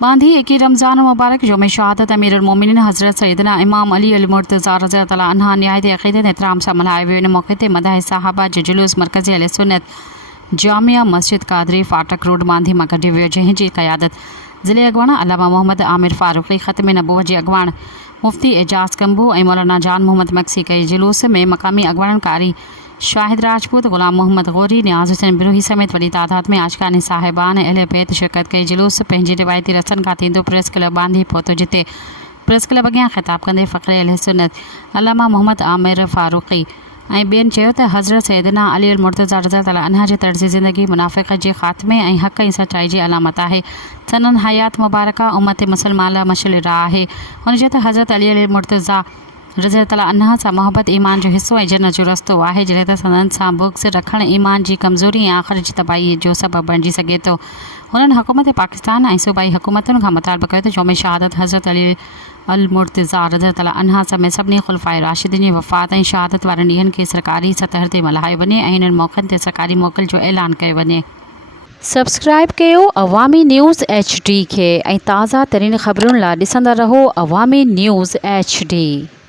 बांधी एक रमज़ान मुबारक योम शहादत अमीर उल-मोमिनीन हज़रत सैयदना इमाम अली अल-मुर्तज़ा रज़ियल्लाहु ताला अन्हा निहायत अक़ीदत एहतराम सां मल्हाए वियो। इन मौक़े ते मदाह साहबा जो जुलूस मरकज़ी अहले सुन्नत जामिया मस्जिद कादरी फाटक रोड बांधी मां कढियो वियो, जंहिंजी क़यादत ज़िले अॻवान अल्लामा मोहम्मद आमिर फ़ारूक़ी, ख़त्म नबूवत जे अॻवान मुफ्ती एजाज़ कंबू ऐं मौलाना जान मोहम्मद मक्सी कई। जुलूस में मक़ामी अॻवान कारी शाहिद राजपूत, ग़ुलाम मोहम्मद ग़ौरी, नियाज़ हुसैन बिरोही समेत वॾी तादाद में आशिक़ानी साहिबान ऐं अहले बैत शिरकत कई। जुलूस पंहिंजी रिवायती रस्मनि खां थींदो प्रेस क्लब बांधी पहुतो, जिते प्रेस क्लब अॻियां ख़िताब कंदे फ़ख़्रे अहले सुन्नत अल्लामा मोहम्मद आमिर फ़ारूक़ी ऐं ॿियनि चयो त हज़रत सैयदना अली अल-मुर्तज़ा रज़ियल्लाहु ताला अन्हा जे तर्ज़ ज़िंदगी मुनाफ़िक़ जे ख़ात्मे ऐं हक़ ऐं सचाई जी अलामत आहे। सनन हयात मुबारका उम्मत मुसलमान लाइ मशल राह आहे। हुन चयो त हज़रत अली अल-मुर्तज़ा रज़ियल्लाहु ताला अन्हा सां मोहब्बत ईमान जो हिस्सो ऐं जन्नत जो रस्तो आहे, जॾहिं त सनन सां बुग़्ज़ रखणु ईमान जी कमज़ोरी ऐं आख़िर जी तबाही जो सबबु बणिजी सघे थो। हुननि हुकूमत पाकिस्तान ऐं सूबाई हुकूमतुनि खां मुतालबो कयो त योम शहादत हज़रत अली अल-मुर्तज़ा रज़ियल्लाहु ताला अन्हा समेत सभिनी ख़ुलफ़ाए राशिदीन जी वफ़ात ऐं शहादत वारनि ॾींहंनि खे सरकारी सतह ते मल्हायो वञे ऐं इन्हनि मौक़नि ते सरकारी मोकल जो ऐलान कयो वञे। सब्सक्राइब कयो अवामी न्यूज़ HD खे ऐं ताज़ा तरीन ख़बरुनि लाइ ॾिसंदा रहो अवामी न्यूज़ HD।